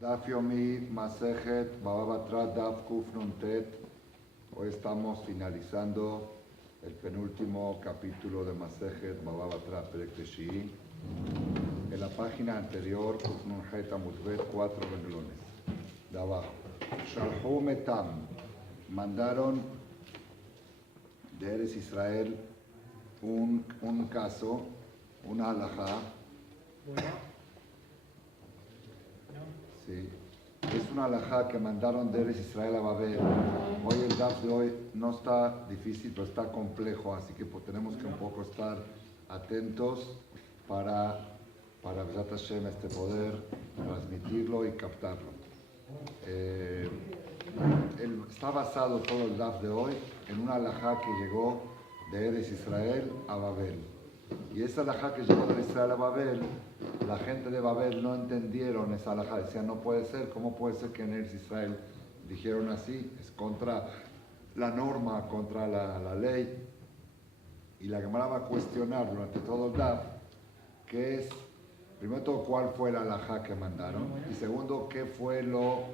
Daf Yomi Masejet Baba Batra Daf Kuf Nun Tet. Hoy estamos finalizando el penúltimo capítulo de Masejet Baba Batra Perek Teshii. En la página anterior, Kuf Nun Het Amudbet, 4 renglones de abajo. Shalhu Metam, mandaron de Eres Israel un caso, una halajá. Sí. Es una halajá que mandaron de Eres Israel a Babel. Hoy el daf de hoy no está difícil, pero está complejo, así que tenemos que un poco estar atentos para Besat Hashem, poder transmitirlo y captarlo. Está basado todo el daf de hoy en una halajá que llegó de Eres Israel a Babel. Y esa halajá que llegó de Eres Israel a Babel, la gente de Babel no entendieron esa halajá. Decían, no puede ser, ¿cómo puede ser que en Eres Israel dijeron así? Es contra la norma, contra la ley. Y la Gemara va a cuestionar durante todo el daf, que es, primero todo, cuál fue la halajá que mandaron, y segundo, qué fue lo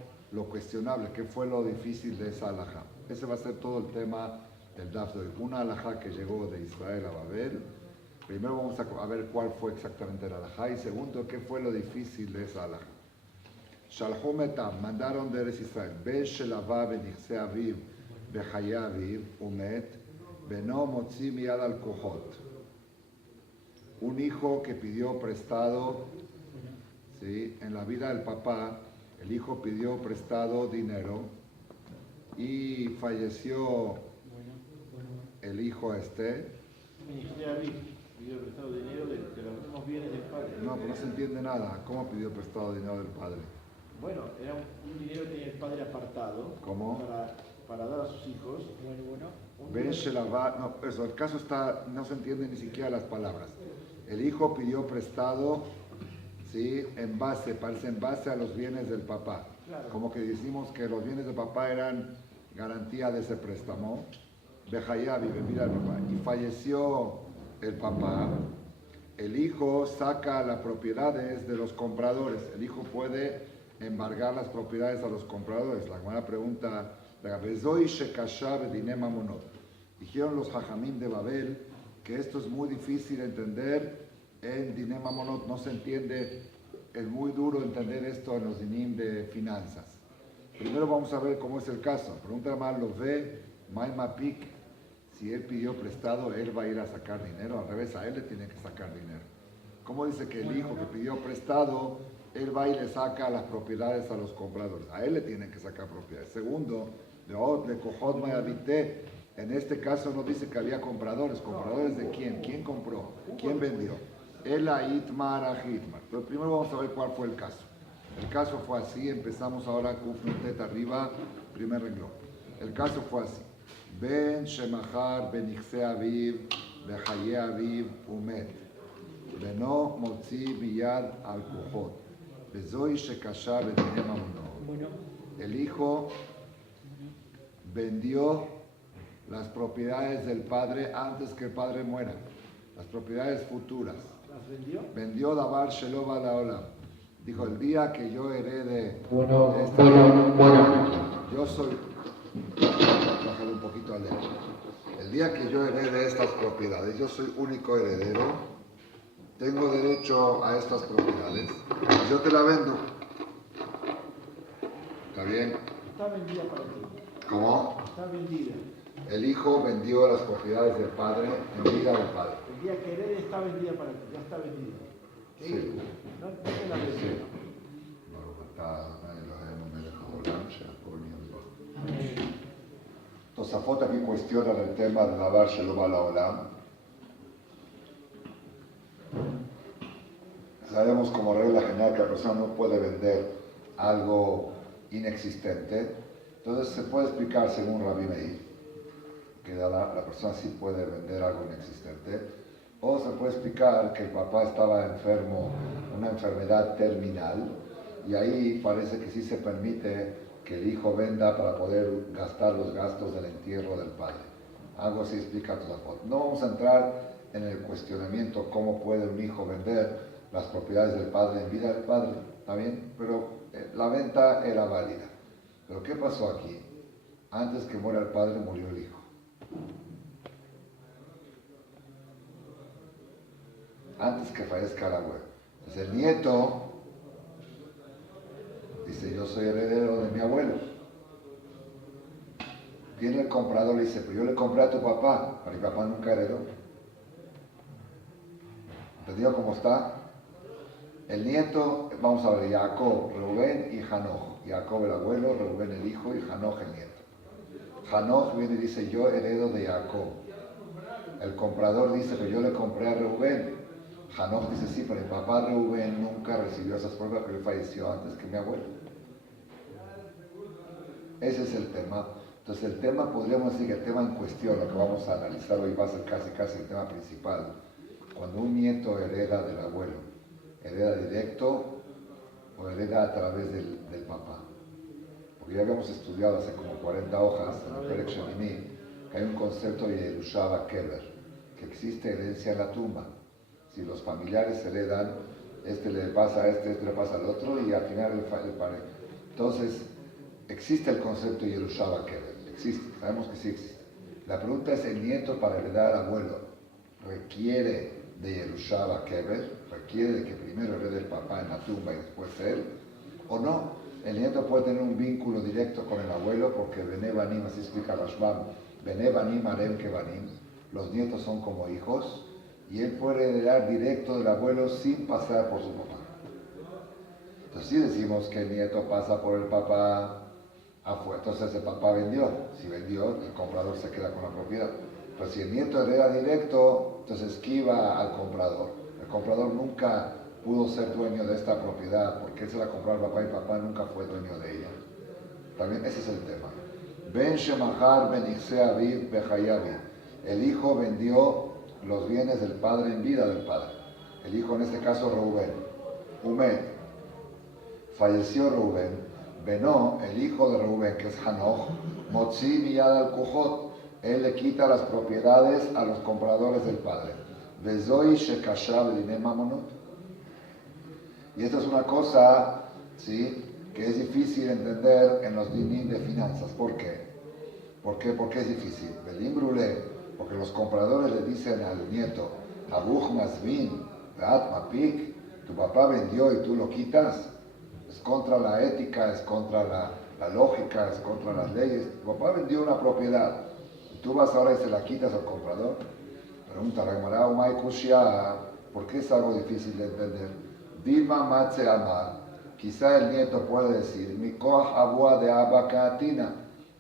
cuestionable, qué fue lo difícil de esa halajá. Ese va a ser todo el tema del daf de hoy. Una halajá que llegó de Israel a Babel. Primero vamos a ver cuál fue exactamente la halajá, y segundo, qué fue lo difícil de esa halajá. Shalhu Metam, mandaron de Eres Israel, Be Shelava benichse aviv bechaye aviv umet beno motzi miyad al kohot. Un hijo que pidió prestado, ¿sí? En la vida del papá, el hijo pidió prestado dinero y falleció el hijo Pidió prestado dinero de los mismos bienes del padre. No, pero no se entiende nada. ¿Cómo pidió prestado dinero del padre? Bueno, era un dinero que tenía el padre apartado. ¿Cómo? Para dar a sus hijos. Ben Shelava, no, eso, el caso está, no se entiende ni siquiera las palabras. El hijo pidió prestado, ¿sí? Parece en base a los bienes del papá. Claro. Como que decimos que los bienes del papá eran garantía de ese préstamo. Bejayavi, bebida del papá. Y falleció el papá. El hijo saca las propiedades de los compradores. El hijo puede embargar las propiedades a los compradores. La Gemara pregunta, dijeron los Jajamim de Babel que esto es muy difícil de entender en Diné Mamonot, no se entiende, es muy duro entender esto en los dinim de finanzas. Primero vamos a ver cómo es el caso. Pregunta más, lo ve Maima Pik. Si él pidió prestado, él va a ir a sacar dinero. Al revés, a él le tiene que sacar dinero. ¿Cómo dice que el hijo que pidió prestado, él va y le saca las propiedades a los compradores? A él le tienen que sacar propiedades. Segundo, de Kohot Mayavité, en este caso no dice que había compradores. ¿Compradores de quién? ¿Quién compró? ¿Quién vendió? El Aitmar Ahitmar. Pero primero vamos a ver cuál fue el caso. El caso fue así. Empezamos ahora con Kufnutet arriba, primer renglón. El caso fue así. Ben Shemachar benichse aviv bechaye aviv umet beno motzi biyad al kohot bezoi shekasha bedine mamono. El hijo vendió las propiedades del padre antes que el padre muera, las propiedades futuras. ¿Las vendió? Vendió davar shelo ba laolam. Dijo, el día que yo herede yo soy... Bájale un poquito al dedo. El día que yo herede estas propiedades, yo soy único heredero, tengo derecho a estas propiedades, yo te la vendo. ¿Está bien? Está vendida para ti. ¿Cómo? Está vendida. El hijo vendió las propiedades del padre en vida del padre. El día que herede está vendida para ti, ya está vendida. Sí. No te la vendió. Sí. Tosafot aquí cuestiona el tema de lavar Shalom al Olam. Sabemos como regla general que la persona no puede vender algo inexistente. Entonces se puede explicar según Rabbi Meir que la persona sí puede vender algo inexistente. O se puede explicar que el papá estaba enfermo, una enfermedad terminal, y ahí parece que sí se permite que el hijo venda para poder gastar los gastos del entierro del padre. Algo así explica Tosafot. No vamos a entrar en el cuestionamiento cómo puede un hijo vender las propiedades del padre en vida del padre, ¿está bien? Pero la venta renta era válida. Pero ¿qué pasó aquí? Antes que muera el padre, murió el hijo. Antes que fallezca el abuelo. Entonces el nieto dice, yo soy heredero de mi abuelo. Viene el comprador y le dice, pero yo le compré a tu papá, pero mi papá nunca heredó. ¿Entendido cómo está? El nieto, vamos a ver, Jacob, Rubén y Hanoch. Jacob el abuelo, Rubén el hijo y Hanoch el nieto. Hanoch viene y dice, yo heredo de Jacob. El comprador dice, pero yo le compré a Rubén. Hanoch dice, sí, pero mi papá Rubén nunca recibió esas pruebas porque él falleció antes que mi abuelo. Ese es el tema. Entonces el tema, podríamos decir que el tema en cuestión, lo que vamos a analizar hoy va a ser casi el tema principal. Cuando un nieto hereda del abuelo, ¿hereda directo o hereda a través del papá? Porque ya habíamos estudiado hace como 40 hojas en el Perek Shemini que hay un concepto de Yerusha Kever, que existe herencia en la tumba. Si los familiares heredan, este le pasa a este le pasa al otro y al final el padre. Entonces, existe el concepto de Yerusha Kever, existe, sabemos que sí existe. La pregunta es, ¿el nieto para heredar al abuelo requiere de Yerusha Kever? ¿Requiere de que primero herede el papá en la tumba y después él? ¿O no? El nieto puede tener un vínculo directo con el abuelo porque Bene Banim, así explica Rashbam, Bene Banim Arem Kebanim, los nietos son como hijos y él puede heredar directo del abuelo sin pasar por su papá. Entonces si decimos que el nieto pasa por el papá, entonces el papá vendió. Si vendió, el comprador se queda con la propiedad. Pero si el nieto hereda directo, entonces esquiva al comprador. El comprador nunca pudo ser dueño de esta propiedad porque él se la compró al papá y papá nunca fue dueño de ella. También ese es el tema. Ben Shemachar Ben Ichse Aviv Bechayavi. El hijo vendió los bienes del padre en vida del padre. El hijo en este caso Rubén. Umed. Falleció Rubén. Benó, el hijo de Rubén, que es Hanoch, Motzi Miyad al Kujot. Él le quita las propiedades a los compradores del padre. Vezoi Shekashav Dine Mamonot. Y esto es una cosa, ¿sí?, que es difícil entender en los dinim de finanzas. ¿Por qué? ¿Por qué es difícil? Belim Brulé, porque los compradores le dicen al nieto, Abuch Masvin, Beat Mapik, tu papá vendió y tú lo quitas. Es contra la ética, es contra la lógica, es contra las leyes. Tu papá vendió una propiedad y tú vas ahora y se la quitas al comprador. Pregunta la Gemara, Umay Kushya, ¿por qué es algo difícil de entender? Dilma Matze Amar, quizá el nieto puede decir, mi koach abua de abakatina,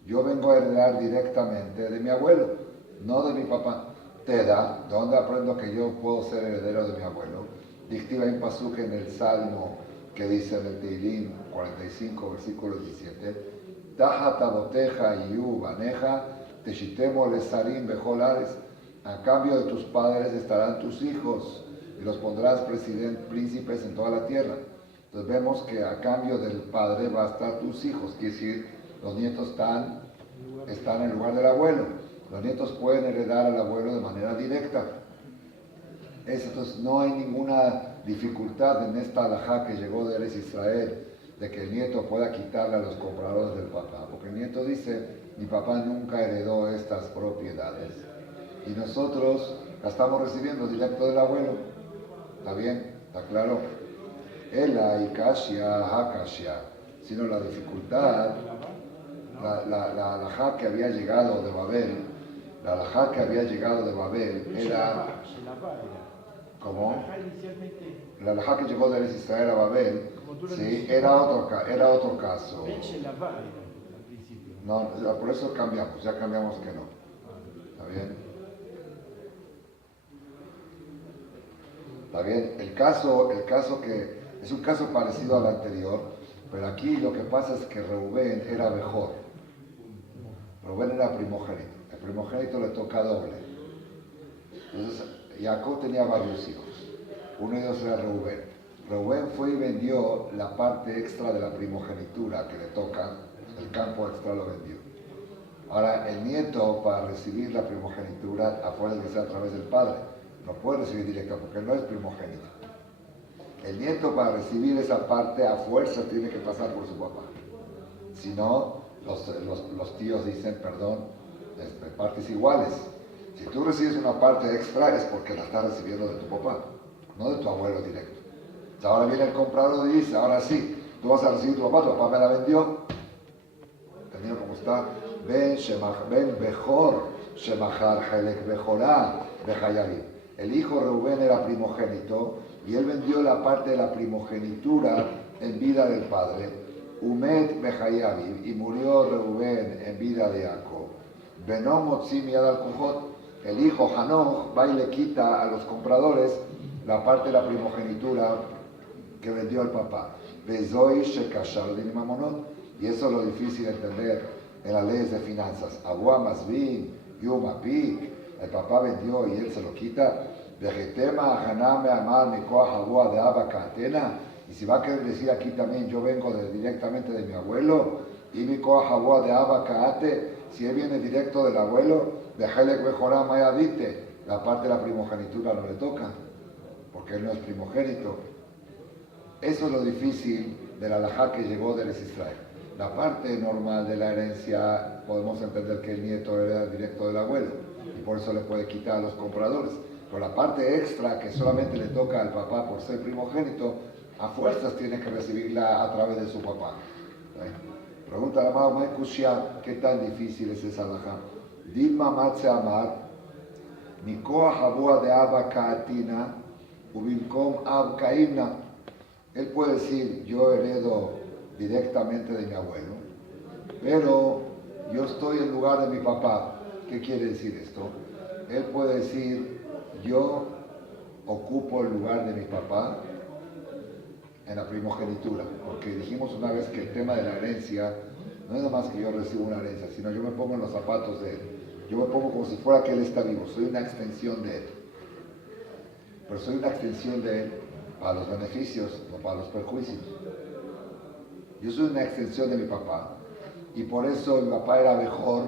yo vengo a heredar directamente de mi abuelo, no de mi papá. Teda, ¿dónde aprendo que yo puedo ser heredero de mi abuelo? Dictiva en pasuk en el Salmo que dice en el Teilim 45, versículo 17, Taja taboteja yu baneja, teshitemo lesarim bejolares, a cambio de tus padres estarán tus hijos y los pondrás príncipes en toda la tierra. Entonces vemos que a cambio del padre va a estar tus hijos, quiere decir, los nietos están en el lugar del abuelo. Los nietos pueden heredar al abuelo de manera directa. Entonces no hay ninguna dificultad en esta halajá que llegó de Eretz Israel, de que el nieto pueda quitarle a los compradores del papá, porque el nieto dice, mi papá nunca heredó estas propiedades y nosotros la estamos recibiendo directo del abuelo. ¿Está bien? ¿Está claro? Ela y Kashia, Hakashia, sino la dificultad, la halajá que había llegado de Babel, la halajá que había llegado de Babel era... ¿Cómo? La halajá que llegó de Eretz Israel a Babel, sí, era otro caso. No, por eso cambiamos, ya cambiamos que no. ¿Está bien? ¿Está bien? El caso que es un caso parecido al anterior, pero aquí lo que pasa es que Reubén era mejor. Reubén era primogénito. El primogénito le toca doble. Entonces, Jacob tenía varios hijos. Uno de ellos era Reubén. Reubén fue y vendió la parte extra de la primogenitura que le toca, el campo extra lo vendió. Ahora, el nieto, para recibir la primogenitura, afuera de que sea a través del padre, no puede recibir directo porque no es primogénito. El nieto para recibir esa parte a fuerza tiene que pasar por su papá. Si no, los tíos dicen, perdón, partes iguales. Si tú recibes una parte extra es porque la estás recibiendo de tu papá, no de tu abuelo directo. Entonces ahora viene el comprador y dice, ahora sí, tú vas a recibir tu papá me la vendió. ¿Entendido cómo está? Ben Bejor Shemachar Helek Bejorá Bejayavi. El hijo Reubén era primogénito y él vendió la parte de la primogenitura en vida del padre. Umet Bejayavi, y murió Reubén en vida de Jacob. Benom Motzim Yad al Kujot. El hijo Hanoch va y le quita a los compradores la parte de la primogenitura que vendió al papá. Bezoi Shekashar Din Mamonot. Y eso es lo difícil de entender en las leyes de finanzas. Abua Masvin, Yuma Pik, el papá vendió y él se lo quita. Vegetema Haname Amar Mikoah Abua de Abba Katena. Y si va a querer decir aquí también, yo vengo directamente de mi abuelo, y Mikoah Abua de Abba Kaate, si él viene directo del abuelo, Bejelek Bejorá Mayadite, la parte de la primogenitura no le toca, porque él no es primogénito. Eso es lo difícil de la halajá que llegó del Israel. La parte normal de la herencia, podemos entender que el nieto hereda directo del abuelo, y por eso le puede quitar a los compradores. Pero la parte extra, que solamente le toca al papá por ser primogénito, a fuerzas tiene que recibirla a través de su papá. Pregunta al amado Maekushia, ¿qué tan difícil es esa halajá? Dilma Matze Amar, Mikoah Habua de Abba Kaatina, Ubimkom Ab Kaimna. Él puede decir, yo heredo directamente de mi abuelo, pero yo estoy en lugar de mi papá. ¿Qué quiere decir esto? Él puede decir, yo ocupo el lugar de mi papá en la primogenitura, porque dijimos una vez que el tema de la herencia no es nada más que yo recibo una herencia, sino yo me pongo en los zapatos de él. Yo me pongo como si fuera que él está vivo, soy una extensión de él. Pero soy una extensión de él para los beneficios, no para los perjuicios. Yo soy una extensión de mi papá, y por eso mi papá era mejor,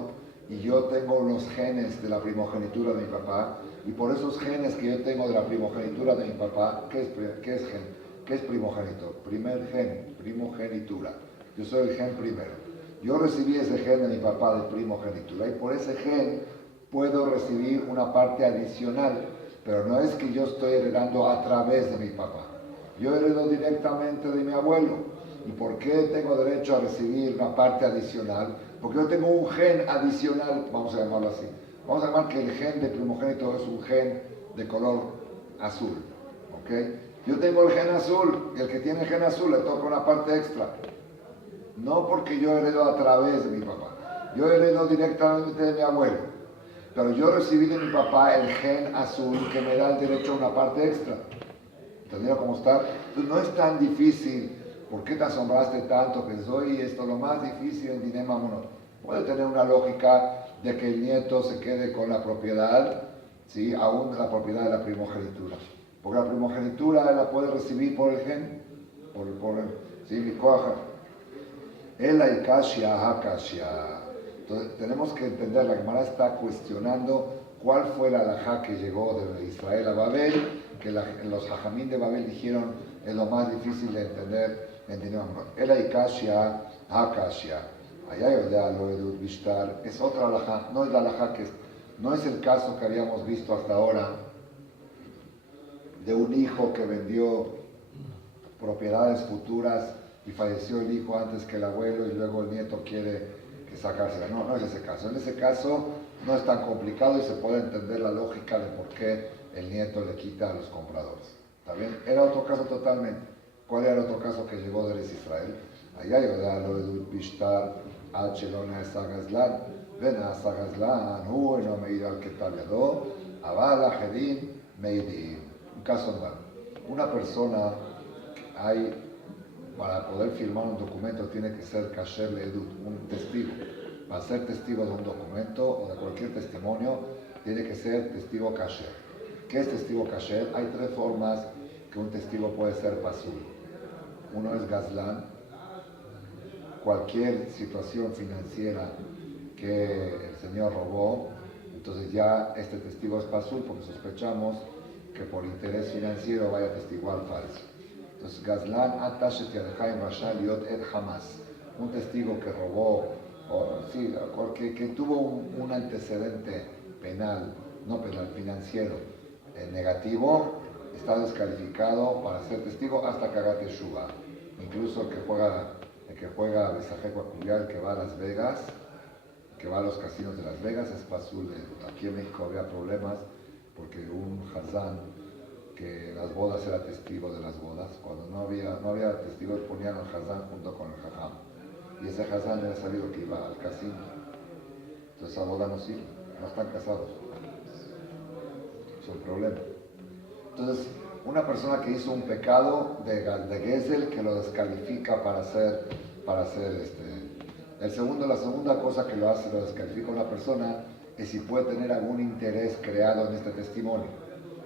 y yo tengo los genes de la primogenitura de mi papá, y por esos genes que yo tengo de la primogenitura de mi papá, ¿qué es gen? ¿Qué es primogénito? Primer gen, primogenitura. Yo soy el gen primero. Yo recibí ese gen de mi papá de primogenitura, y por ese gen puedo recibir una parte adicional, pero no es que yo estoy heredando a través de mi papá. Yo heredo directamente de mi abuelo. ¿Y por qué tengo derecho a recibir una parte adicional? Porque yo tengo un gen adicional, vamos a llamarlo así. Vamos a llamar que el gen de primogénito es un gen de color azul. ¿Ok? Yo tengo el gen azul, y el que tiene el gen azul le toca una parte extra. No porque yo heredo a través de mi papá. Yo heredo directamente de mi abuelo. Pero yo recibí de mi papá el gen azul que me da el derecho a una parte extra. ¿Entendieron cómo está? Entonces no es tan difícil. ¿Por qué te asombraste tanto que soy esto lo más difícil en Dinema Mono? Puede tener una lógica de que el nieto se quede con la propiedad, ¿sí? Aún la propiedad de la primogenitura. Porque la primogenitura la puede recibir por el gen, ¿sí? Mi coaja. El Aikashia Hakashia. Entonces tenemos que entender, la Gemara está cuestionando cuál fue la halajá que llegó de Israel a Babel, que los hajamín de Babel dijeron es lo más difícil de entender en Dinam. El Aikashia Hakashia. Allá lo edut bishtar. Es otra halajá, no es la halajá no es el caso que habíamos visto hasta ahora de un hijo que vendió propiedades futuras y falleció el hijo antes que el abuelo y luego el nieto quiere sacársela. No, no es ese caso. En ese caso no es tan complicado y se puede entender la lógica de por qué el nieto le quita a los compradores. ¿Está bien? Era otro caso totalmente. ¿Cuál era el otro caso que llegó de Israel? Allá lo edut bishtar ad shelo na'asa gazlan ונעשה גזלן, הוא אינו מעיד על כתב ידו, אבל אחרים מעידים. Un caso normal. Una persona, para poder firmar un documento tiene que ser kasher leedut, un testigo. Para ser testigo de un documento o de cualquier testimonio, tiene que ser testigo kasher. ¿Qué es testigo kasher? Hay tres formas que un testigo puede ser pasul. Uno es gazlán, cualquier situación financiera que el señor robó, entonces ya este testigo es pasul porque sospechamos que por interés financiero vaya a testiguar falso. Entonces, Gazlan Atashet Yadechaim Rashal Yot Ed Hamas, un testigo que robó, o sí, que tuvo un antecedente penal, no penal, financiero, negativo, está descalificado para ser testigo hasta que haga teshuva. Incluso el que juega Besajek Bakuliar, el que va a Las Vegas, que va a los casinos de Las Vegas, es pasul. Aquí en México había problemas porque un hazán que en las bodas era testigo de las bodas. Cuando no había testigos, ponían al hazán junto con el jajam. Y ese hazán era sabido que iba al casino. Entonces esa boda no sirve, no están casados. Es un problema. Entonces, una persona que hizo un pecado de Gesel que lo descalifica para ser la segunda cosa que lo descalifica a una persona es si puede tener algún interés creado en este testimonio.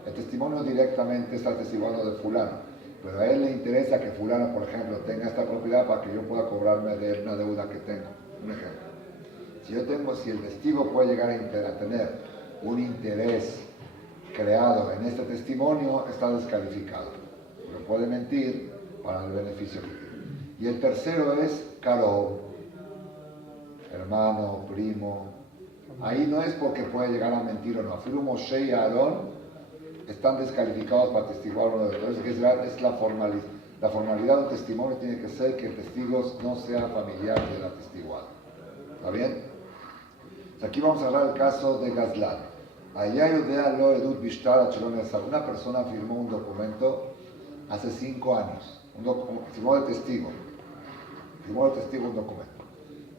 El testimonio directamente está testiguando de fulano, pero a él le interesa que fulano, por ejemplo, tenga esta propiedad para que yo pueda cobrarme de él una deuda que tengo. Un ejemplo. Si el testigo puede llegar a tener un interés creado en este testimonio, está descalificado. Pero puede mentir para el beneficio que tiene. Y el tercero es Karov, hermano, primo. Ahí no es porque puede llegar a mentir o no. Afilu Moshe y Aarón están descalificados para testiguar uno de los dos. Es la formalidad de un testimonio tiene que ser que el testigo no sea familiar del atestiguado. ¿Está bien? Aquí vamos a hablar del caso de Gazlan. Una persona firmó un documento hace 5 años, firmó de testigo un documento.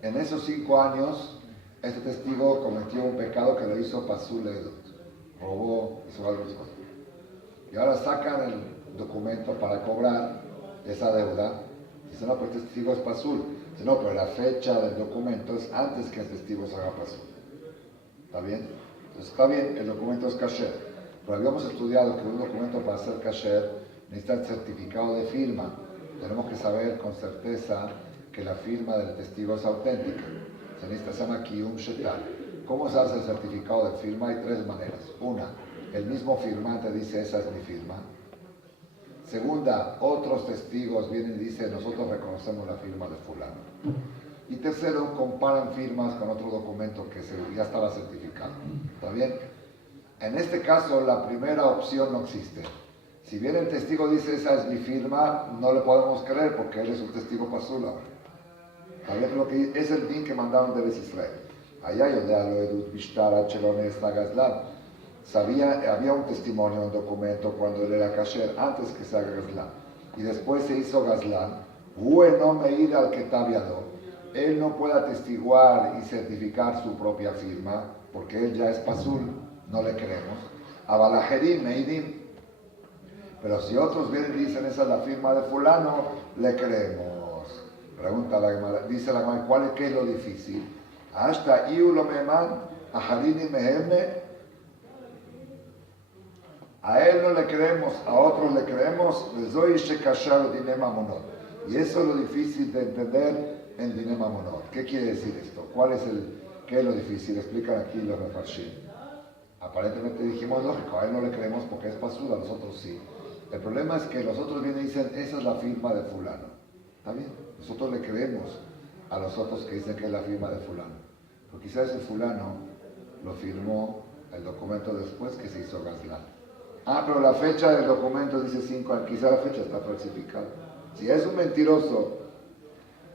En esos 5 años, este testigo cometió un pecado que lo hizo pasul edut, robó, hizo algo así. Y ahora sacan el documento para cobrar esa deuda. Dicen, no, pero el testigo es pasul. Dicen, no, pero la fecha del documento es antes que el testigo se haga pasul. ¿Está bien? Entonces, está bien, el documento es kasher. Pero habíamos estudiado que un documento para ser kasher necesita el certificado de firma. Tenemos que saber con certeza que la firma del testigo es auténtica. Se llama Kiyum Shetal. ¿Cómo se hace el certificado de firma? Hay 3 maneras. Una, el mismo firmante dice, esa es mi firma. Segunda, otros testigos vienen y dicen, nosotros reconocemos la firma de fulano. Y tercero, comparan firmas con otro documento que ya estaba certificado. ¿Está bien? En este caso, la primera opción no existe. Si bien el testigo dice, esa es mi firma, no le podemos creer porque él es un testigo pasul ahora. ¿Está bien? Lo que es el din que mandaron de Israel. Allá yo de lo edut bishtar chelone esta Gazlan. Había un testimonio, un documento cuando él era kasher, antes que se haga Gazlan. Y después se hizo Gazlan. No me ir al que tabiado. Él no puede atestiguar y certificar su propia firma, porque él ya es pasul, no le creemos. Abalajerim, meidim. Pero si otros vienen y dicen, esa es la firma de fulano, le creemos. Pregunta la Gemara, dice la Gemara, ¿qué es lo difícil? Hasta iulo meman, ajalini mehemne. A él no le creemos, a otros le creemos. Y eso es lo difícil de entender en Dine Mamonot. ¿Qué quiere decir esto? ¿Qué es lo difícil? Explican aquí los Mefarshim. Aparentemente dijimos, lógico, a él no le creemos porque es pasul, a nosotros sí. El problema es que los otros vienen y dicen, esa es la firma de fulano. ¿Está bien? Nosotros le creemos a los otros que dicen que es la firma de fulano. Pero quizás ese fulano lo firmó el documento después que se hizo Gazlan. Pero la fecha del documento dice 5 años. Quizá la fecha está falsificada. Si es un mentiroso,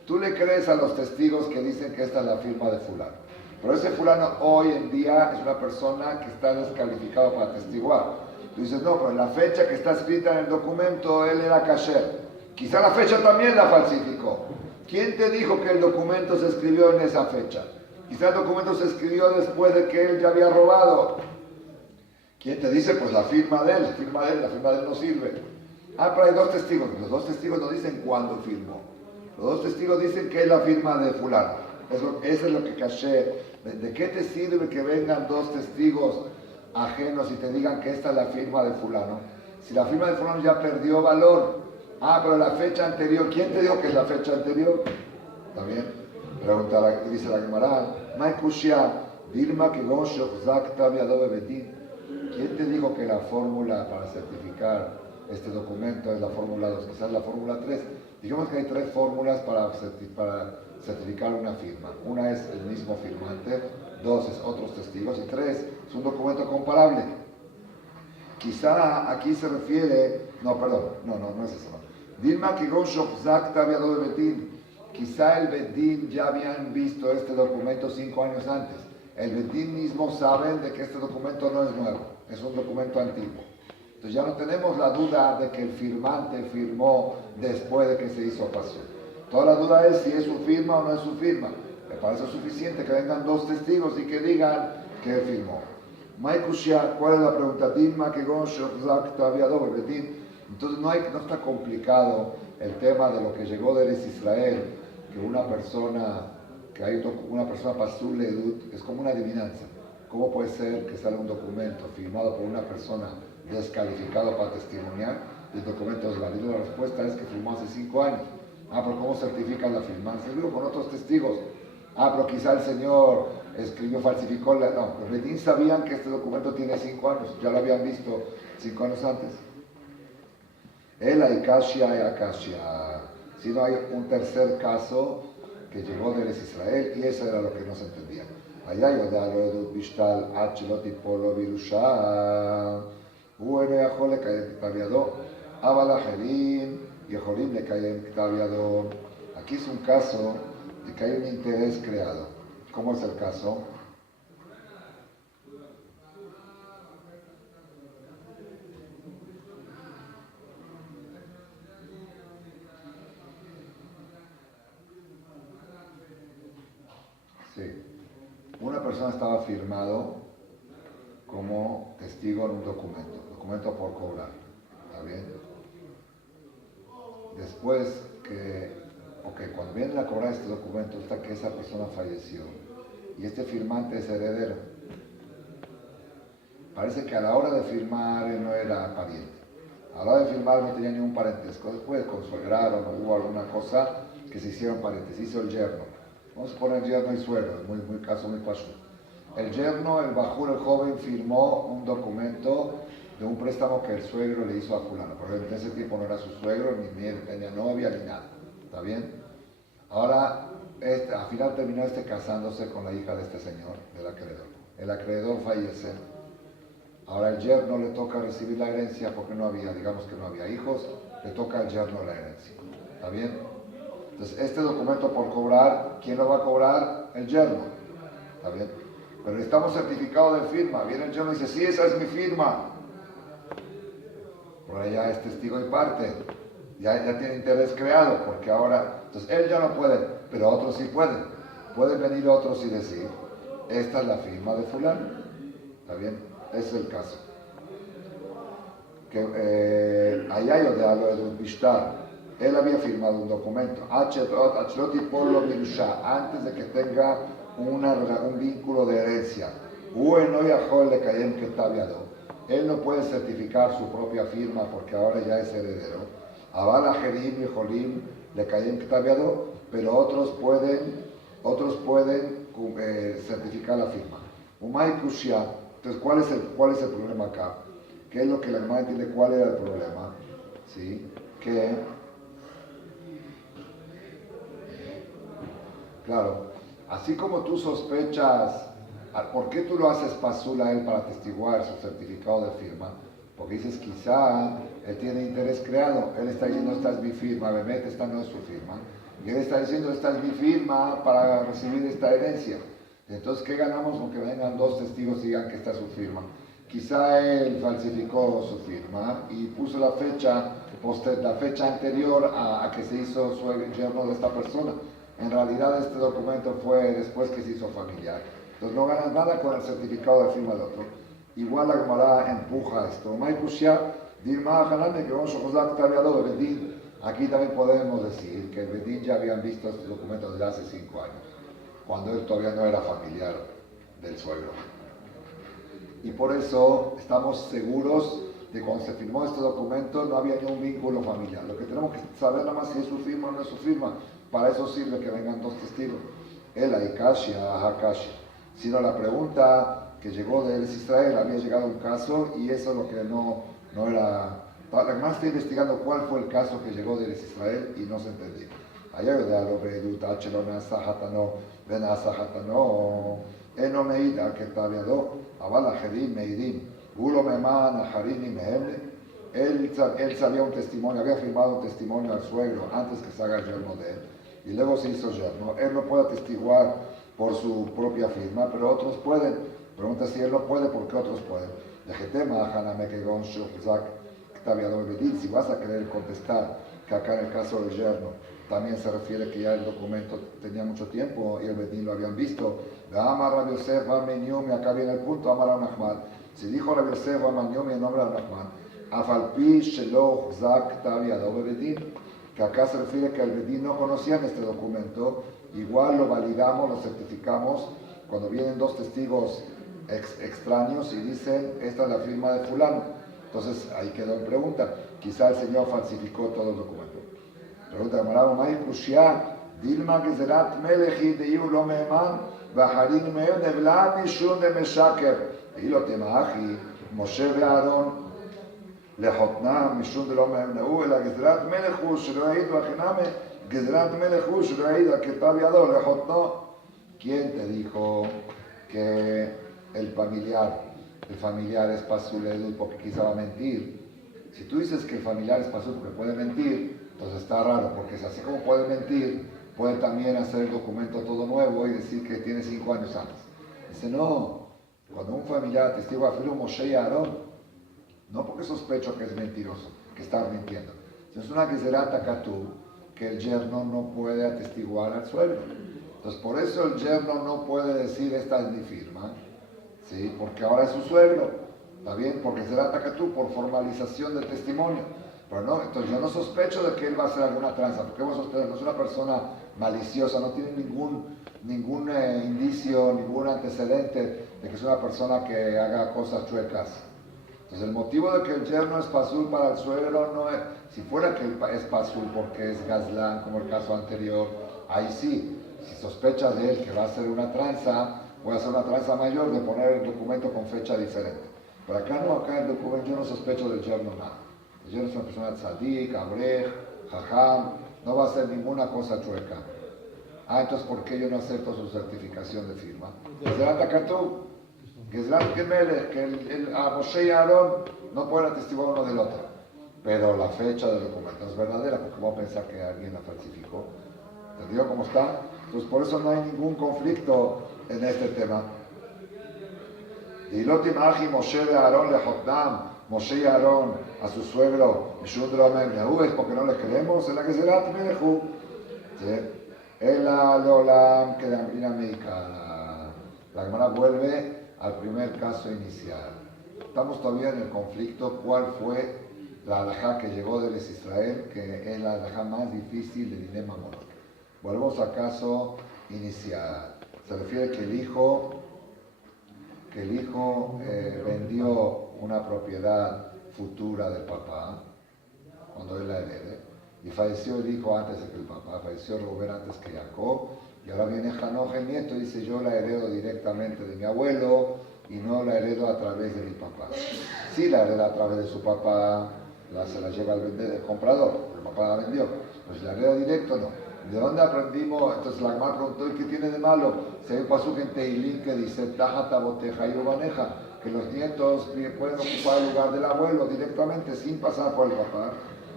tú le crees a los testigos que dicen que esta es la firma de fulano. Pero ese fulano hoy en día es una persona que está descalificado para testiguar. Tú dices, no, pero la fecha que está escrita en el documento, él era kasher. Quizá la fecha también la falsificó. ¿Quién te dijo que el documento se escribió en esa fecha? Quizá el documento se escribió después de que él ya había robado. ¿Quién te dice? Pues la firma de él no sirve. Pero hay 2 testigos. Los 2 testigos no dicen cuándo firmó. Los 2 testigos dicen que es la firma de fulano. Eso es lo que caché. ¿De qué te sirve que vengan 2 testigos ajenos y te digan que esta es la firma de fulano? Si la firma de fulano ya perdió valor. Pero la fecha anterior, ¿quién te dijo que es la fecha anterior? ¿Está bien? Pregunta, dice la Gemara, ¿quién te dijo que la fórmula para certificar este documento es la fórmula 2, quizás la fórmula 3. Digamos que hay 3 fórmulas para certificar una firma. Una es el mismo firmante, 2 es otros testigos y 3 es un documento comparable. Quizá aquí se refiere, no es eso. Dilma que Goshok había dado de Bedín. Quizá el Bedín ya habían visto este documento 5 años antes. El Bedín mismo sabe de que este documento no es nuevo, es un documento antiguo. Entonces ya no tenemos la duda de que el firmante firmó después de que se hizo paso. Toda la duda es si es su firma o no es su firma. Me parece suficiente que vengan 2 testigos y que digan que él firmó. Maikushia, ¿cuál es la pregunta? Dilma que todavía doble. Entonces no está complicado el tema de lo que llegó de Israel, que una persona pasul leedut, es como una adivinanza. ¿Cómo puede ser que sale un documento firmado por una persona descalificado para testimoniar y el documento es válido? La respuesta es que firmó hace 5 años. Pero ¿cómo certifican la firma? Seguro con otros testigos. Pero quizá el señor escribió, falsificó No, los Bedín sabían que este documento tiene 5 años, ya lo habían visto 5 años antes. El Aikashia y Akashia. Si no hay un tercer caso que llegó de Israel y eso era lo que no se entendía. Allá Yodá lo edut bishtal achelot polo virusha. Bueno, יכול לקיים כתב ידו, אבל אחרים יכולים לקיים כתב ידו. Aquí es un caso de que hay un interés creado. ¿Cómo es el caso? Sí. Una persona estaba firmado como testigo en un documento por cobrar. ¿Está bien? Después cuando vienen a cobrar este documento está que esa persona falleció y este firmante es heredero. Parece que a la hora de firmar él no era pariente. A la hora de firmar no tenía ningún parentesco. Después consuegraron o hubo alguna cosa que se hicieron parientes. Hizo el yerno. Vamos a poner yerno y suegro, muy caso muy paso. El yerno, el bajur, el joven, firmó un documento de un préstamo que el suegro le hizo a fulano. Porque en ese tiempo no era su suegro, ni él tenía novia, ni nada. ¿Está bien? Ahora, al final terminó casándose con la hija de este señor, del acreedor. El acreedor fallece. Ahora el yerno le toca recibir la herencia porque digamos que no había hijos, le toca al yerno la herencia. ¿Está bien? Entonces, este documento por cobrar, ¿quién lo va a cobrar? El yerno. ¿Está bien? Pero necesitamos certificado de firma. Viene el yerno y dice, sí, esa es mi firma. Por allá es testigo y parte. Ya tiene interés creado, porque ahora, entonces él ya no puede, pero otros sí pueden. Pueden venir otros y decir, esta es la firma de fulano. ¿Está bien? Ese es el caso. Allá yo de hablo de un bishtar. Él había firmado un documento, antes de que tenga un vínculo de herencia. Él no puede certificar su propia firma porque ahora ya es heredero. Aval Ajerim y Jolim le caen ktaviado, pero otros pueden certificar la firma. Umay Kushia. Entonces, ¿cuál es el problema acá? ¿Qué es lo que la hermana entiende? ¿Cuál era el problema? ¿Sí? Claro, así como tú sospechas, ¿por qué tú lo haces pasul a él para atestiguar su certificado de firma? Porque dices, quizá él tiene interés creado, él está diciendo, esta es mi firma, Bemet, esta no es su firma. Y él está diciendo, esta es mi firma para recibir esta herencia. Entonces, ¿qué ganamos con que vengan 2 testigos y digan que esta es su firma? Quizá él falsificó su firma y puso la fecha anterior a que se hizo su yerno de esta persona. En realidad este documento fue después que se hizo familiar. Entonces no ganas nada con el certificado de firma del otro. Igual la Gemara empuja esto. Aquí también podemos decir que el Bedín ya habían visto este documento desde hace 5 años, cuando él todavía no era familiar del suegro. Y por eso estamos seguros de que cuando se firmó este documento no había ningún vínculo familiar. Lo que tenemos que saber nada más si es su firma o no es su firma. Para eso sirve que vengan 2 testigos. El Aikashia, Hakashia. Sino la pregunta que llegó de Israel, había llegado un caso y eso es lo que no La Gemara está investigando cuál fue el caso que llegó de Eretz Israel y no se entendió. Allá יודע לו בעדות עד שלא נעשה חתנו ונעשה חתנו אינו מעיד על כתב ידו, אבל אחרים מעידים. הוא לא מהימן, אחרים מהם. Él sabía un testimonio, había firmado un testimonio al suegro antes que se haga el yerno de él, y luego se hizo yerno. Él no puede atestiguar por su propia firma, pero otros pueden. Pregunta si él no puede, ¿por qué otros pueden? Si vas a querer contestar que acá en el caso del yerno también se refiere que ya el documento tenía mucho tiempo y el bedín lo habían visto. Amar Rabbi Yosef Bar Menyumi, acá viene el punto, Amar Rav Nachman. Si dijo Rabbi Yosef Bar Menyumi en nombre de Rav Nachman, Afalpi Shelo Zak Taviado Bedín, que acá se refiere que el bedín no conocían este documento, igual lo validamos, lo certificamos cuando vienen dos testigos extraños y dicen, esta es la firma de fulano. Entonces ahí quedó en pregunta, quizá el Señor falsificó todo el documento. Pregunta de Marabo, May Kushia, Dilma Gezerat Melechi de Iu lo Meman, Baharin Meon de Vlam Mishun de Meshaker, y lo Temachi, Moshe ve Aaron, לחותנם משום דלא מהם נאו, אלא גזרת מלך הוא שלא העיד והחינמי, גזרת מלך הוא שלא העיד על כתב ידו לחותנו. ¿Quién te dijo que el familiar es pasul edut porque quizá va a mentir? Si tú dices que el familiar es pasul porque puede mentir, entonces está raro, porque si así como puede mentir, puede también hacer el documento todo nuevo y decir que tiene 5 años antes. Dice, no, cuando un familiar atestigua a Filo Moshe y Aarón, no porque sospecho que es mentiroso, que está mintiendo. Es una gezerat katú, que el yerno no puede atestiguar al suegro. Entonces, por eso el yerno no puede decir, esta es mi firma, ¿sí? Porque ahora es su suegro, ¿está bien? Porque gezerat katú, por formalización del testimonio. Pero no, entonces yo no sospecho de que él va a hacer alguna tranza, porque vos no es una persona maliciosa, no tiene ningún indicio, ningún antecedente de que es una persona que haga cosas chuecas. Entonces el motivo de que el yerno es pasul para el suegro no es, si fuera que es pasul porque es gazlán, como el caso anterior, ahí sí, si sospechas de él que va a hacer una tranza, puede hacer una tranza mayor de poner el documento con fecha diferente. Pero acá no, acá el documento, yo no sospecho del yerno nada. El yerno es una persona tzadik, abrej, jajam, no va a hacer ninguna cosa chueca. Entonces ¿por qué yo no acepto su certificación de firma? Que a Moshe y Aarón no pueden atestiguar uno del otro, pero la fecha del documento es verdadera, porque vamos a pensar que alguien la falsificó. ¿Entendido cómo está? Entonces por eso no hay ningún conflicto en este tema. Y Moshe y Aarón le Jotnam, Moshe y Aarón a su suegro, es porque no les creemos, en la que será Tmenehu. El Leolam que de Amrina Meika. La Gemara vuelve al primer caso inicial. Estamos todavía en el conflicto, cuál fue la halajá que llegó de Israel, que es la halajá más difícil de Diné Mamonot. Volvemos al caso inicial. Se refiere que el hijo vendió una propiedad futura del papá, cuando él la herede, y falleció el hijo antes de que el papá, falleció Rubén antes que Jacob, y ahora viene Hanoch, el nieto, y dice, yo la heredo directamente de mi abuelo y no la heredo a través de mi papá. Sí la hereda a través de su papá, se la lleva el comprador, el papá la vendió. Pues la hereda directo no. ¿De dónde aprendimos? Entonces la Gemara preguntó, ¿y qué tiene de malo? Si hay un pasuk en Teilín que dice, Tajata boteja y ubaneja, que los nietos pueden ocupar el lugar del abuelo directamente sin pasar por el papá.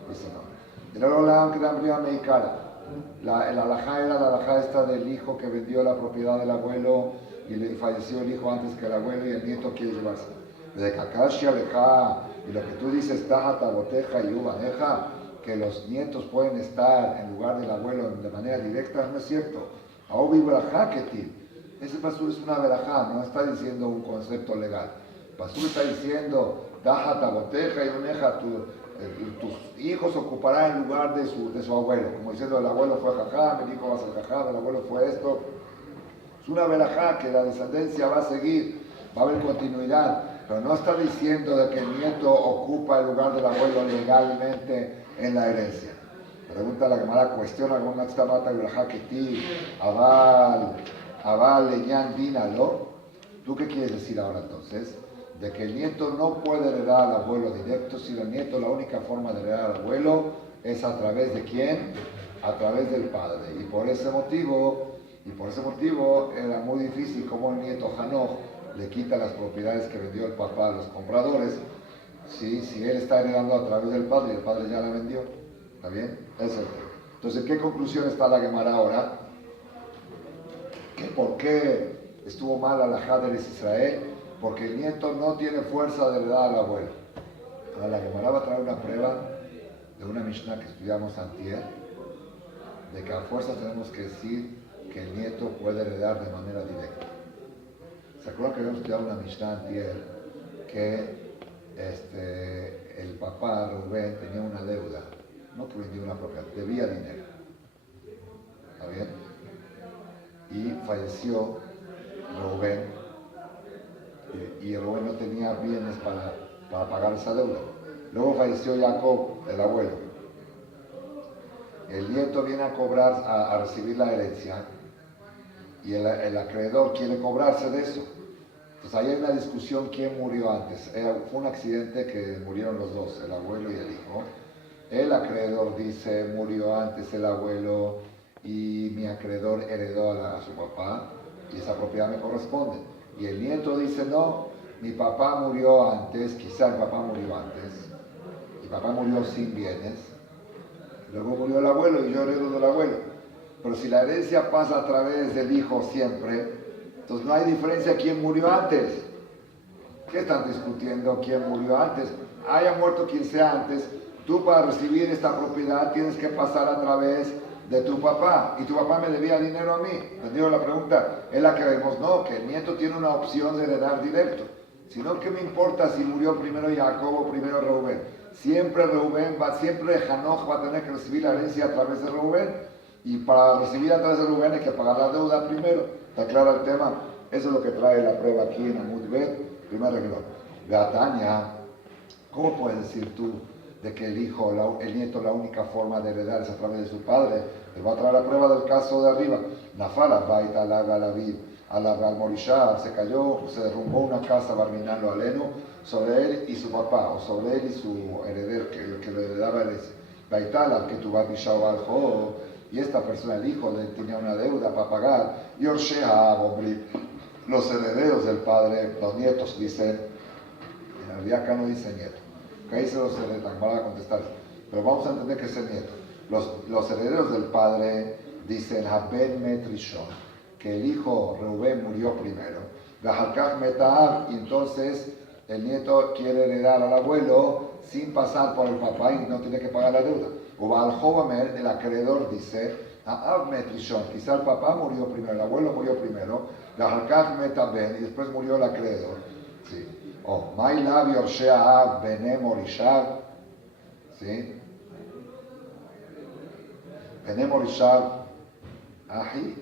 Dice no. El Olam que da Meikara. El alajá era la alajá esta del hijo que vendió la propiedad del abuelo y falleció el hijo antes que el abuelo y el nieto quiere llevarse. De Kakashi alejá, y lo que tú dices, Tajata boteja y ubaneja, que los nietos pueden estar en lugar del abuelo de manera directa, no es cierto. Aobi brajá ketiv. Ese pasur es una verajá, no está diciendo un concepto legal. El pasur está diciendo, Tajata boteja y ubaneja, tus hijos ocuparán el lugar de su abuelo, como diciendo el abuelo fue jajam, el hijo va a ser jajam, el abuelo fue esto. Es una verajá que la descendencia va a seguir, va a haber continuidad, pero no está diciendo de que el nieto ocupa el lugar del abuelo legalmente en la herencia. Pregunta la Gemara, cuestiona alguna esta mata verajá que ti, aval leñan dínalo. ¿Tú qué quieres decir ahora entonces? de que el nieto no puede heredar al abuelo directo, sino el nieto la única forma de heredar al abuelo es a través de ¿quién? A través del padre. Y por ese motivo era muy difícil como el nieto Hanoch le quita las propiedades que vendió el papá a los compradores, ¿sí? Si él está heredando a través del padre y el padre ya la vendió. ¿Está bien? Eso. Entonces, ¿qué conclusión está la Gemara ahora? ¿Que por qué estuvo mal alajá de Israel? Porque el nieto no tiene fuerza de heredar al abuelo. Ahora la Gemara va a traer una prueba de una Mishnah que estudiamos antier, de que a fuerza tenemos que decir que el nieto puede heredar de manera directa. ¿Se acuerdan que habíamos estudiado una Mishnah antier que el papá Rubén tenía una deuda, no que vendió una propiedad, debía dinero? ¿Está bien? Y falleció Rubén, y Rubén no tenía bienes para pagar esa deuda. Luego falleció Jacob, el abuelo. El nieto viene a cobrar, a recibir la herencia, y el acreedor quiere cobrarse de eso. Entonces ahí hay una discusión quién murió antes. Fue un accidente que murieron los dos, el abuelo y el hijo. El acreedor dice, murió antes el abuelo y mi acreedor heredó a su papá y esa propiedad me corresponde. Y el nieto dice, no, mi papá murió antes, quizá el papá murió antes, mi papá murió sin bienes, luego murió el abuelo y yo heredo del abuelo. Pero si la herencia pasa a través del hijo siempre, entonces no hay diferencia quién murió antes. ¿Qué están discutiendo quién murió antes? Haya muerto quien sea antes, tú para recibir esta propiedad tienes que pasar a través de tu papá, y tu papá me debía dinero a mí. ¿Entendido la pregunta? Es la que vemos, no, que el nieto tiene una opción de heredar directo. Sino, ¿qué me importa si murió primero Jacob o primero Reubén? Siempre siempre Hanoch va a tener que recibir la herencia a través de Reubén, y para recibir a través de Reubén hay que pagar la deuda primero. ¿Está claro el tema? Eso es lo que trae la prueba aquí en Amud Bet, primer renglón. Beatania, ¿cómo puedes decir tú de que el nieto, la única forma de heredar es a través de su padre? Te va a traer la prueba del caso de arriba. Nafala, Baita, Laga, Lavid, Alagal Morishá, se cayó, se derrumbó una casa, Barminalo Aleno, sobre él y su papá, o sobre él y su heredero, que le heredaba el Baitala, que tu Babishao Aljo, y esta persona, el hijo de él, tenía una deuda para pagar. Y Orshea, los herederos del padre, los nietos, dicen, en realidad acá no dice nieto. Que ahí se los herederos, van a contestar. Pero vamos a entender que es el nieto. Los herederos del padre dicen Haben Metrishon, que el hijo Reubén murió primero. Gahalkach Metaab, y entonces el nieto quiere heredar al abuelo sin pasar por el papá y no tiene que pagar la deuda. Ubal Jovamer, el acreedor, dice Ab Metrishon, quizá el papá murió primero, el abuelo murió primero. Gahalkach Metaben, y después murió el acreedor. Sí. O Mailav Yorshea Ab Benem Orishab, ¿sí? Benem Orishab Ahi.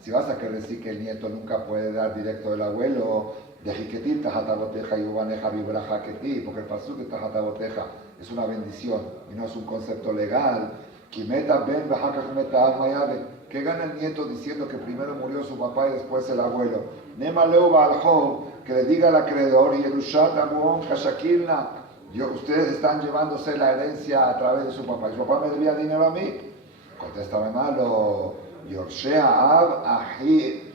Si vas a querer decir que el nieto nunca puede dar directo del abuelo, porque el pasuk de tajataboteja es una bendición y no es un concepto legal. ¿Qué gana el nieto diciendo que primero murió su papá y después el abuelo? Que le diga al acreedor, ustedes están llevándose la herencia a través de su papá. ¿Y su papá me debía dinero a mí? Contéstame malo. Yorshea Ab Ahi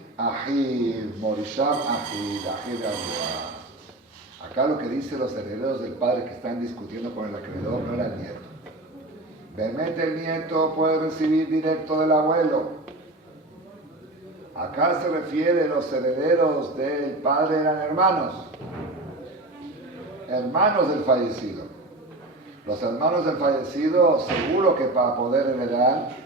Morisham Ahi de Abuah. Acá lo que dicen los herederos del padre que están discutiendo con el acreedor no era el nieto. Realmente el nieto puede recibir directo del abuelo. Acá se refiere los herederos del padre eran hermanos del fallecido. Los hermanos del fallecido, seguro que para poder heredar,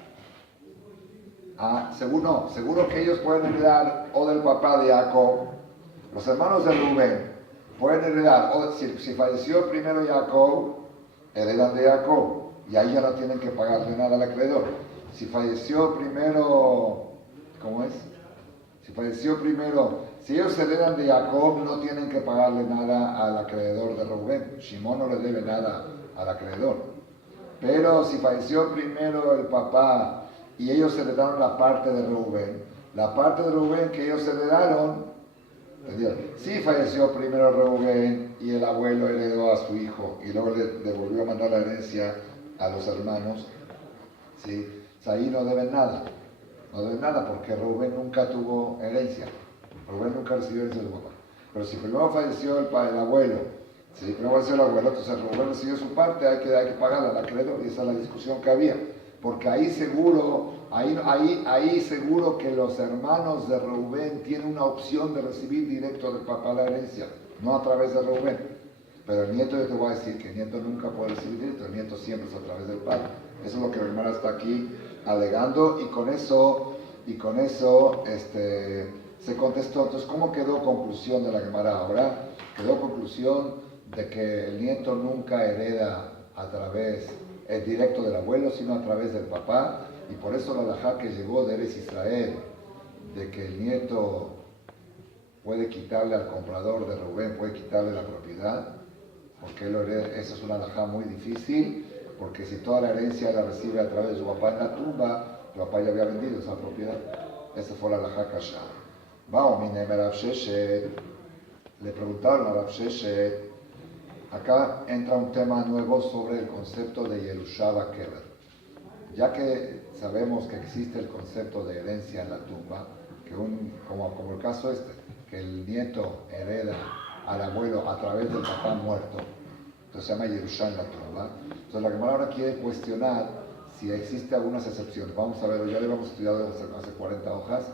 seguro que ellos pueden heredar o del papá de Jacob. Los hermanos de Rubén pueden heredar, o si falleció primero Jacob, heredan de Jacob, y ahí ya no tienen que pagarle nada al acreedor. Si falleció primero, ¿cómo es? Si ellos heredan de Jacob, no tienen que pagarle nada al acreedor de Rubén. Shimón no le debe nada al acreedor. Pero si falleció primero el papá y ellos heredaron la parte de Rubén, La parte de Rubén que ellos heredaron, ¿entendido? Sí falleció primero Rubén y el abuelo heredó a su hijo y luego le devolvió a mandar la herencia a los hermanos, ¿sí? O sea, ahí no deben nada. No deben nada porque Rubén nunca tuvo herencia. Rubén nunca recibió herencia de su papá. Pero si primero falleció el abuelo, si primero falleció el abuelo, entonces Rubén recibió su parte, hay que pagarla al acreedor, y esa es la discusión que había. Porque ahí seguro que los hermanos de Rubén tienen una opción de recibir directo del papá la herencia, no a través de Rubén. Pero el nieto, yo te voy a decir que el nieto nunca puede recibir directo, el nieto siempre es a través del padre. Eso es lo que mi hermana está aquí alegando, y con eso se contestó. Entonces, ¿cómo quedó conclusión de la Gemara ahora? Quedó conclusión de que el nieto nunca hereda a través, el directo del abuelo, sino a través del papá, y por eso la halajá que llegó de Eretz Israel, de que el nieto puede quitarle al comprador de Rubén, puede quitarle la propiedad, porque él lo hereda. Eso es una halajá muy difícil, porque si toda la herencia la recibe a través de su papá en la tumba, su papá ya había vendido esa propiedad. Esa fue la halajá kasha. Le preguntaron a Rav Sheshet, acá entra un tema nuevo sobre el concepto de Yerusha Kever. Ya que sabemos que existe el concepto de herencia en la tumba, que como el caso que el nieto hereda al abuelo a través del papá muerto, entonces se llama Yerusha en la tumba. Entonces la Gemara ahora quiere cuestionar si existe algunas excepciones. Vamos a ver, ya lo hemos estudiado hace 40 hojas.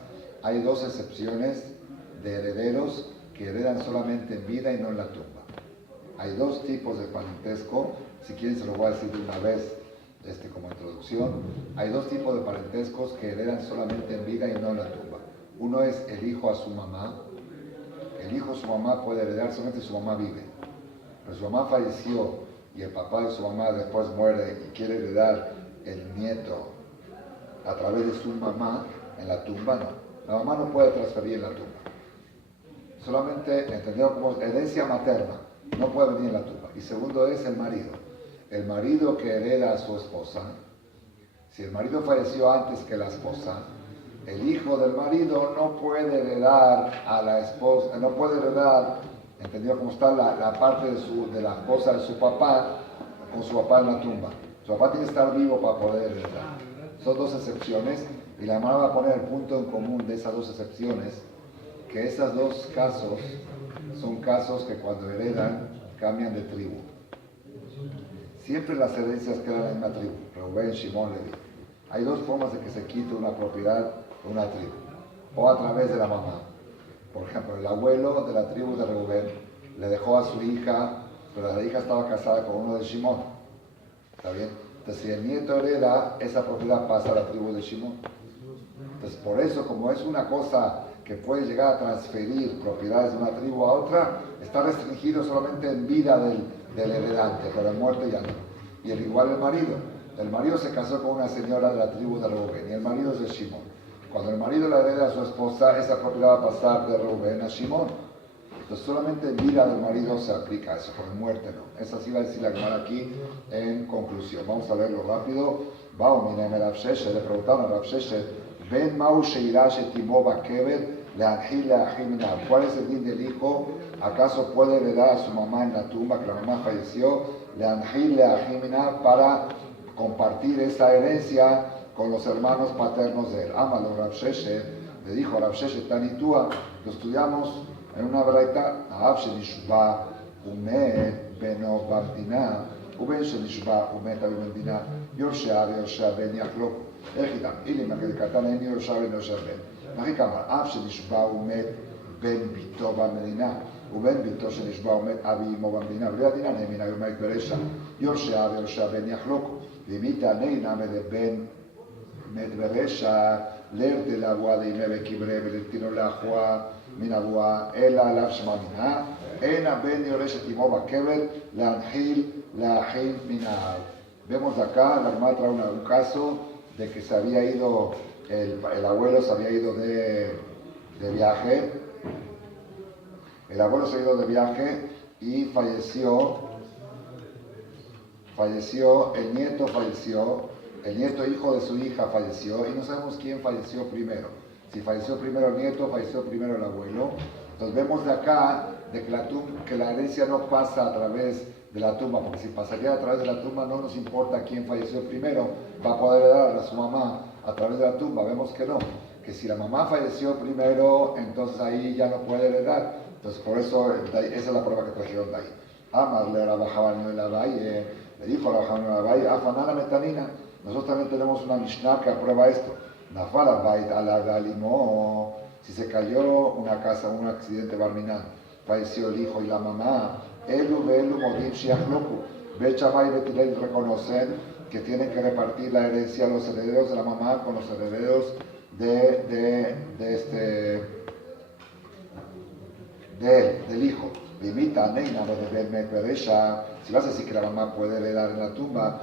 Hay dos excepciones de herederos que heredan solamente en vida y no en la tumba. Hay dos tipos de parentesco, si quieren se lo voy a decir de una vez como introducción. Hay dos tipos de parentescos que heredan solamente en vida y no en la tumba. Uno es el hijo a su mamá. El hijo a su mamá puede heredar solamente si su mamá vive. Pero su mamá falleció y el papá de su mamá después muere y quiere heredar el nieto a través de su mamá, en la tumba no. La mamá no puede transferir en la tumba. Solamente, entendido como herencia materna, no puede venir en la tumba. Y segundo es el marido. El marido que hereda a su esposa, si el marido falleció antes que la esposa, el hijo del marido no puede heredar a la esposa, no puede heredar, entendido como está la parte de la esposa de su papá, con su papá en la tumba. Su papá tiene que estar vivo para poder heredar. Son dos excepciones, y la mamá va a poner el punto en común de esas dos excepciones, que esos dos casos son casos que cuando heredan cambian de tribu. Siempre las herencias quedan en la misma tribu, Reuben, Shimón, Leví. Hay dos formas de que se quite una propiedad de una tribu, o a través de la mamá. Por ejemplo, el abuelo de la tribu de Reuben le dejó a su hija, pero la hija estaba casada con uno de Shimón. ¿Está bien? Entonces, si el nieto hereda, esa propiedad pasa a la tribu de Shimón. Entonces, por eso, como es una cosa que puede llegar a transferir propiedades de una tribu a otra, está restringido solamente en vida del heredante, pero en muerte ya no. Y igual el marido. El marido se casó con una señora de la tribu de Reuben y el marido es de Shimón. Cuando el marido la hereda a su esposa, esa propiedad va a pasar de Reuben a Shimón. Entonces solamente en vida del marido se aplica eso, pero en muerte no. Eso sí va a decir la Gemara aquí en conclusión. Vamos a leerlo rápido. Vamos, mira, le preguntaron a Rav Sheshet, Ben Mau Sheirah Shetimó Bakever Leanjil Leajimina. ¿Cuál es el din del hijo? ¿Acaso puede heredar a su mamá en la tumba, que la mamá falleció? Leanjil Leajimina, para compartir esa herencia con los hermanos paternos de él. Amalo Rav Sheshet, le dijo a Rav Sheshet Tanitúa, lo estudiamos en una braita, Aab Shenishba Umet Beno Bamdina, Uben Shenishba Umet Abu Bamdina, Yorshea Ben Yachlok, Ejitam, Ilim Akedekatan En Yorshea Ben Yorshea Ben. Nahi Kamar, Aab Shenishba Umet Ben Bito Bamdina, Uben Bito Shenishba Umet Abi Imo Bamdina, Vreadina Nemina Yomek Beresha, Yorshea Ben Yachlok, Limita Neina Mede Ben Med Beresha, Lerte la Agua de Imebe Kibre, Beletino la Agua. מן אבוה, אלא עליו שמע מנה, אין הבן יורש את אמו בקבר, להנחיל לאחים מן האב. Vemos acá, la hermana trae un caso de que se había ido, el abuelo se había ido de viaje, el abuelo se ha ido de viaje y falleció, el nieto falleció, el nieto hijo de su hija falleció, y no sabemos quién falleció primero, Si falleció primero el nieto, falleció primero el abuelo. Entonces vemos de acá de que la herencia no pasa a través de la tumba, porque si pasaría a través de la tumba no nos importa quién falleció primero, va a poder heredar a su mamá a través de la tumba. Vemos que no, que si la mamá falleció primero, entonces ahí ya no puede heredar. Entonces por eso, esa es la prueba que trajeron de ahí. Amarle a la Bajabanio de la Valle, le dijo a la Bajabanio de la Valle, Afanala Metanina. Nosotros también tenemos una Mishnah que aprueba esto. Nafala Bait ala Galimo. Si se cayó una casa, un accidente barminal, falleció el hijo y la mamá, Elu Modim Shiachloku. Bet Shammai y Bet Hillel reconocen que tienen que repartir la herencia a los herederos de la mamá con los herederos del hijo. Limita Neina si vas a decir que la mamá puede heredar en la tumba,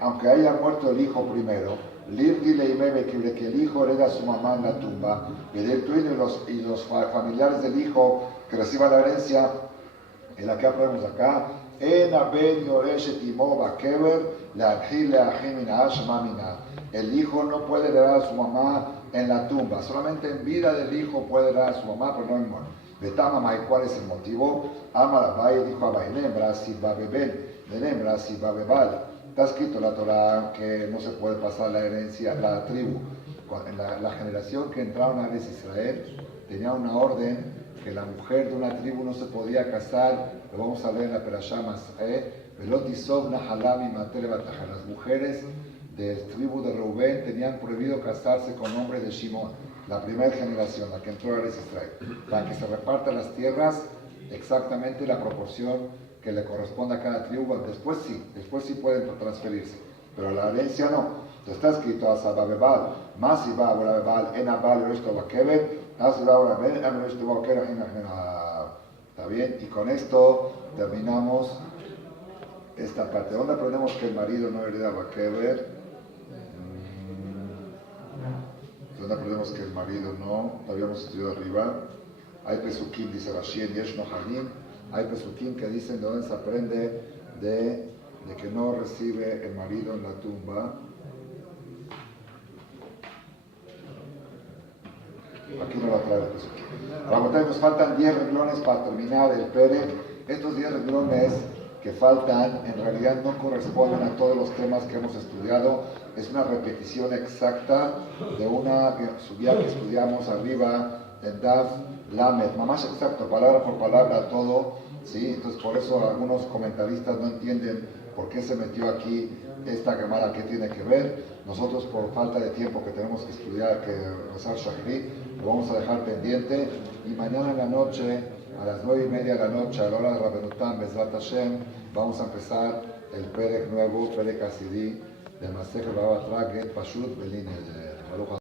aunque haya muerto el hijo primero, que el hijo hereda a su mamá en la tumba, y los familiares del hijo que reciban la herencia, en la que aprendemos acá, el hijo no puede heredar a su mamá en la tumba, solamente en vida del hijo puede heredar a su mamá, pero no en muerte. ¿Y cuál es el motivo? Amarabai dijo a Bainembra, si va a beber, de Nembra, si va a beber. Está escrito en la Torah que no se puede pasar la herencia, la tribu. La generación que entraron a Israel tenía una orden que la mujer de una tribu no se podía casar, lo vamos a ver en la Perashá Mas'eh, las mujeres de tribu de Reubén tenían prohibido casarse con hombres de Shimón, la primera generación, la que entró a Israel, para que se repartan las tierras exactamente la proporción que le corresponde a cada tribu. Después sí pueden transferirse, pero la herencia no. Entonces está escrito Asababebal, Masibab, Enabal, Resto Bakeber, Asibab, Resto Bakeber, ¿está bien? Y con esto terminamos esta parte. ¿Dónde aprendemos que el marido no hereda Bakeber? ¿Dónde aprendemos que el marido no? Todavía hemos estudiado arriba. Hay Pesukim, dice Rashi en Yesh Nohanim. Hay Pesukim que dicen de dónde se aprende de que no recibe el marido en la tumba. Aquí no lo trae el Pesukim. Nos faltan 10 renglones para terminar el Pere. Estos 10 renglones que faltan en realidad no corresponden a todos los temas que hemos estudiado. Es una repetición exacta de una subida que estudiamos arriba en Daf Lamed, más exacto, palabra por palabra todo, ¿sí? Entonces por eso algunos comentaristas no entienden por qué se metió aquí esta Gemara, qué tiene que ver. Nosotros por falta de tiempo que tenemos que estudiar, que rezar Shahri, lo vamos a dejar pendiente, y mañana en la noche, a las 9:30 de la noche, a la hora de Rabenutam, Bezrat Hashem, vamos a empezar el Perek nuevo, Perek Hasidí, de Masech Baba Tra, Get Pashut Belin.